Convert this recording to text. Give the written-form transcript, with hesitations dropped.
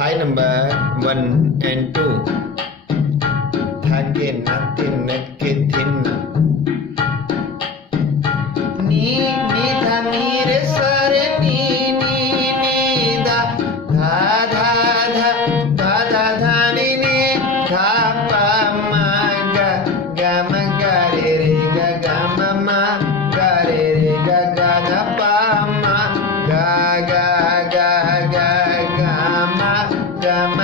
Thai number 1 and 2. Thake natin ke thin. Ni tha ni re sa re ni da dha dha dha dha dha dha ni dha pa ma ga ma ga re ga ma ga re ga dha pa ma ga ma ga ma